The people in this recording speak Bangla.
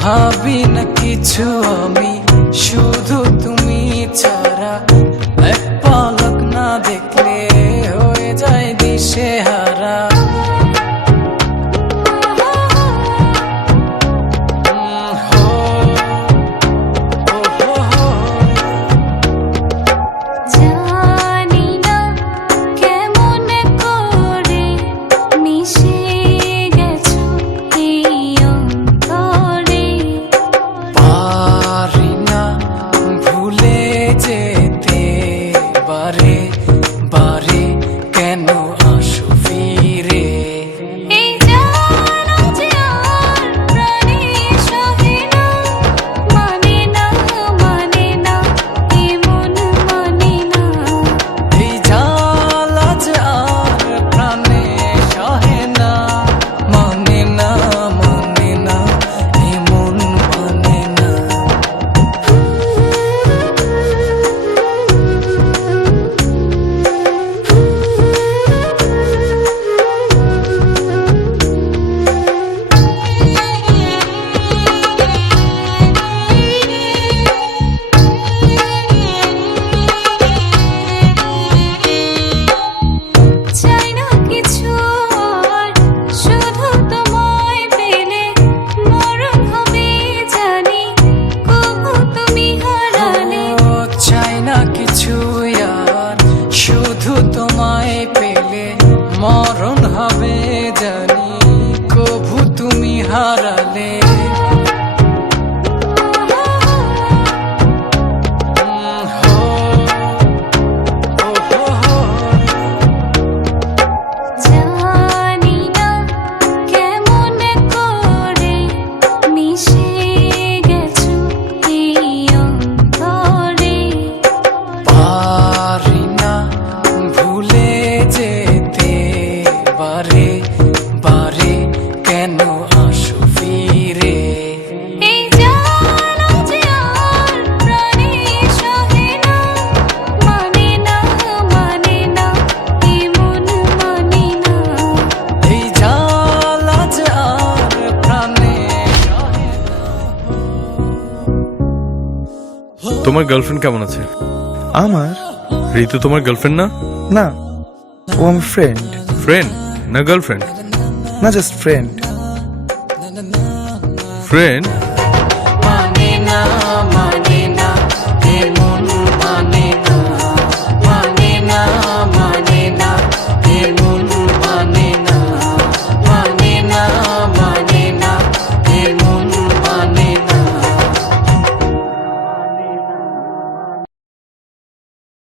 ভাবি না কিছু আমি শুধু তুমি ছাড়া, এক পলক না দেখলে হয়ে যায় দিশেহারা। বারে বারে কেন আসো ফিরে, এই জানা যে আর প্রাণে সহে না, মানে না মানে না এমন মানে না। এই জ্বালা যে আর প্রাণে সহে না, মানে না মানে না এমন মানে না। শুধু তোমায় পেলে মরণ হবে জানি, কভু তুমি হারালে। জানি না কেমন করে মিশে গেছো এই অন্তরে, পারি না ভুলে যেতে বারে বারে কেন আসো ফিরে, এই জানা যে আর প্রাণে সহে না, মানে না মানে না এমন মানে না। এই জ্বালা যে আর প্রাণে সহে না। তোমার গার্লফ্রেন্ড কেমন আছে? আমার ঋতু তোমার গার্লফ্রেন্ড না? না, ও আমার ফ্রেন্ড। ফ্রেন্ড না গার্লফ্রেন্ড? না, জাস্ট ফ্রেন্ড। ফ্রেন্ড মানে না